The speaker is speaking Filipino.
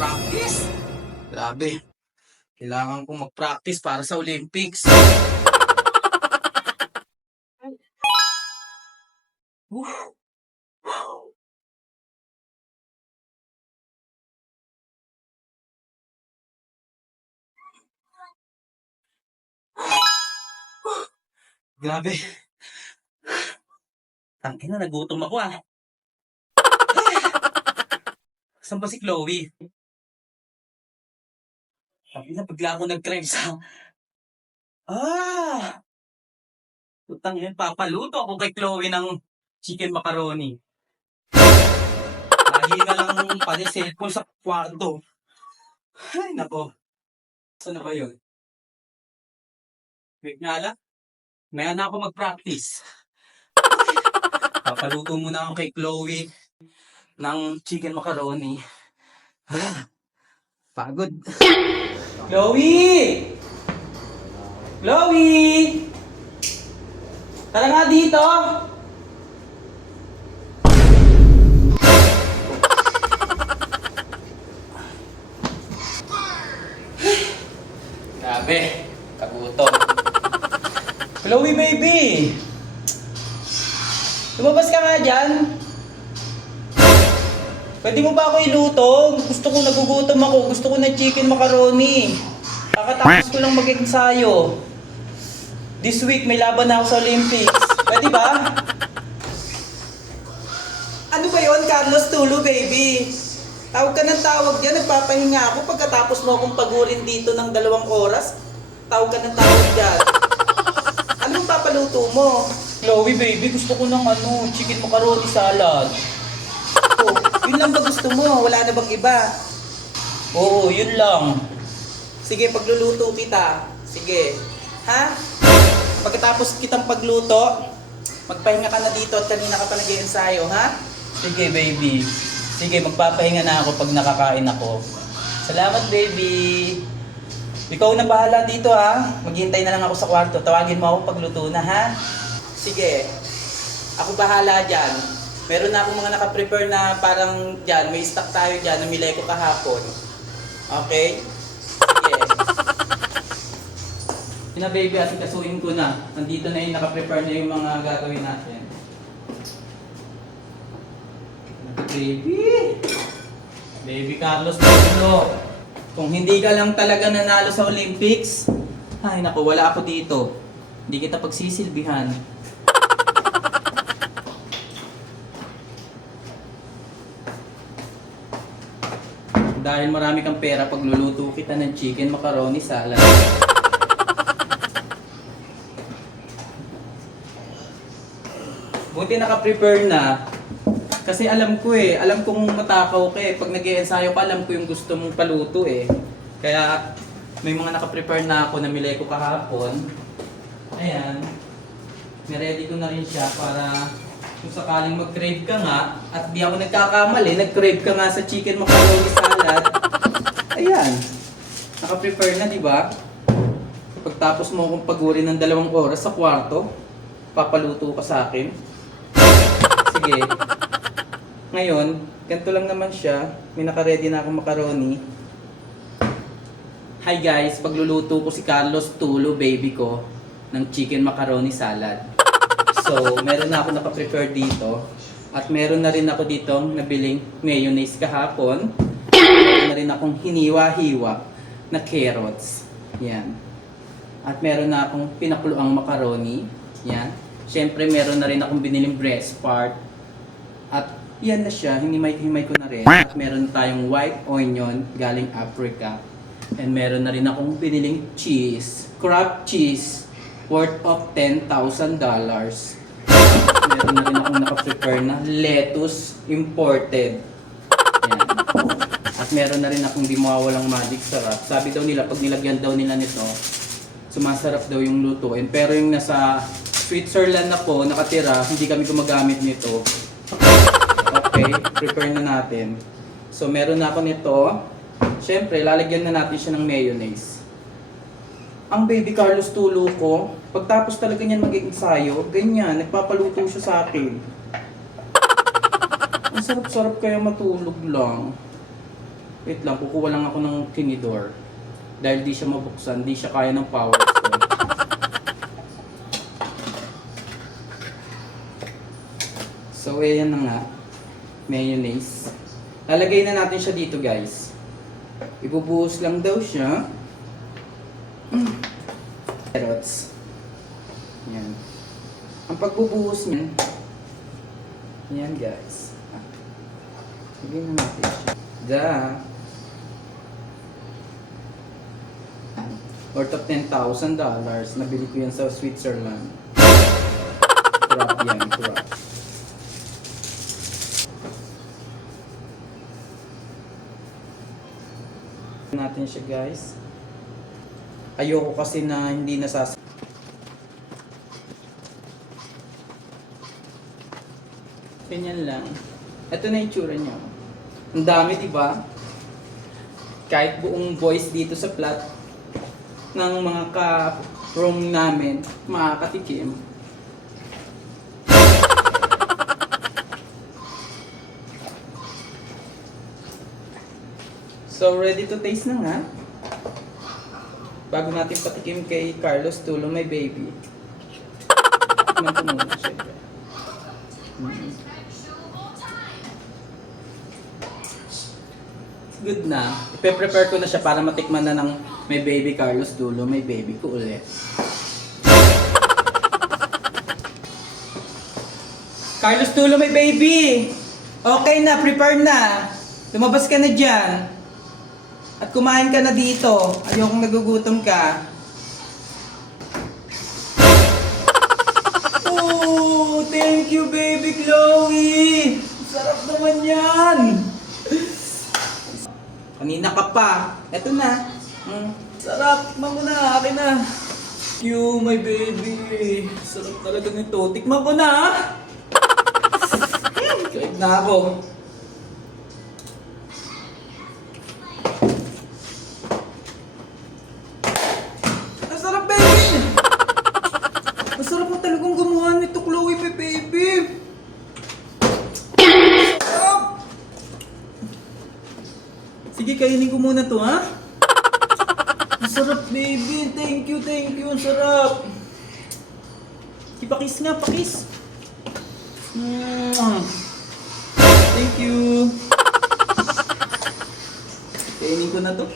Practice? Grabe. Kailangan kong mag-practice para sa Olympics. Whew. Grabe. Tangina, nagutom ako ah. Saan ba si Chloe? Tangina, bigla ako nag-crave sa... Ah! Putang yan, papaluto ako kay Chloe ng chicken macaroni. Lagi na lang pala cellphone sa kwarto. Ay, nako. Saan na ba yun? Wait nga lang. Maya na ako mag-practice. Papaluto muna ako kay Chloe ng chicken macaroni. Pagod. Chloe! Chloe! Tara nga dito! Grabe, kagutom. Chloe baby! Lumabas ka nga dyan. Pwede mo ba ako iluto? Gusto ko, nagugutom ako. Gusto ko ng chicken macaroni. Kakatapos ko lang mag-ensayo. This week may laban na ako sa Olympics. Pwede ba? Ano ba yon, Carlos Tulo, baby? Tawag ka ng tawag dyan, nagpapahinga ako pagkatapos mo akong pagurin dito ng 2 oras. Tawag ka ng tawag dyan. Anong papaluto mo? Chloe baby, gusto ko ng chicken macaroni salad. Oh, yun lang ba gusto mo? Wala na bang iba? Oo, yun lang. Sige, pagluluto kita. Sige. Ha? Pagkatapos kitang pagluto, magpahinga ka na dito at kanina ka pa nag-iensayo, ha? Sige baby. Sige, magpapahinga na ako pag nakakain ako. Salamat baby. Ikaw na bahala dito ha. Maghihintay na lang ako sa kwarto. Tawagin mo ako pagluto na ha. Sige. Ako bahala dyan. Meron na akong mga nakaprepare na parang dyan. May stock tayo dyan na milay ko kahapon. Okay? Sige. Na baby, asikasuhin ko na. Nandito na yung nakaprepare na yung mga gagawin natin. Baby! Baby Carlos Tulo. Kung hindi ka lang talaga nanalo sa Olympics, ay naku, wala ako dito. Hindi kita pagsisilbihan. Dahil marami kang pera, pagluluto kita ng chicken macaroni salad. Buti naka-prepare na. Kasi alam ko alam kong matakaw ka Pag nag-iensayo ka, alam ko yung gusto mong paluto Kaya may mga naka-prepare na ako na milay ko kahapon. Ayan. Niready ko na rin siya para kung sakaling mag-crave ka nga, at di ako nagkakamali, nag-crave ka nga sa chicken macaroni salad. Ayan. Naka-prepare na, di ba? Pagtapos mo akong pagurin ng 2 oras sa kwarto, papaluto ka sa akin. Sige. Ngayon, ganito lang naman siya. May naka-ready na akong macaroni. Hi guys, pagluluto ko si Carlos Tulo, baby ko, ng chicken macaroni salad. So, meron na ako naka-prepare dito. At meron na rin ako dito nabiling mayonnaise kahapon. Meron na rin akong hiniwa-hiwa na carrots. Yan. At meron na akong pinakuluang macaroni. Yan. Siyempre, meron na rin akong biniling breast part. At yan na siya, hinimay-himay ko na rin. At meron tayong white onion galing Africa. And meron na rin akong biniling cheese, crab cheese, worth of $10,000. Meron na rin akong naka-prepare na lettuce imported. Yan. At meron na rin akong di mawawalang magic sarap. Sabi daw nila, pag nilagyan daw nila nito, sumasarap daw yung lutuin. Pero yung nasa Switzerland ako nakatira, hindi kami gumagamit nito. Okay, prepare na natin. So meron na ako nito. Siyempre, lalagyan na natin siya ng mayonnaise. Ang baby Carlos Tulo ko, pagtapos talaga niyan mag-ensayo, ganyan, nagpapaluto siya sa akin. Ang sarap-sarap kaya matulog lang. Wait lang, kukuha lang ako ng tinidor. Dahil di siya mabuksan, di siya kaya ng power ko. So, ayan na nga. Mayonnaise. Lalagay na natin siya dito, guys. Ibubuhos lang daw siya. Carrots. Yan. Ang pagbubuhos niyan, yan guys. Lagyan na natin siya. Worth of $10,000. Nabili ko yan sa Switzerland. Crap yan, crap. Natin siya guys. Ayoko kasi na hindi nasas. Ganyan lang. Ito na yung tsura niya. Ang dami, di ba? Kahit buong boys dito sa flat ng mga ka-room namin, makakatikim. So, ready to taste na nga. Bago natin patikim kay Carlos Tulo, my baby. Tikman ko muna siya. Good na. Ipe-prepare ko na siya para matikman na ng may baby Carlos Tulo, may baby ko ulit. Carlos Tulo, may baby! Okay na, prepare na. Lumabas ka na dyan. At kumain ka na dito. Ayokong nagugutom ka. Oh, thank you baby Chloe! Sarap naman yan! Kanina ka pa. Eto na. Sarap. Tikman ko na. Akin na. Thank you, my baby. Sarap talaga nito. Tikman ko na. Kahit na ako. Ang sarap, baby. Ang sarap mo talagang gumawa nito, Chloe, my baby. Sige, kainin ko muna to, ha? Ang sarap, baby. Thank you, thank you. Ang sarap. Ipakis nga, pakis. Thank you. Kainin ko na to.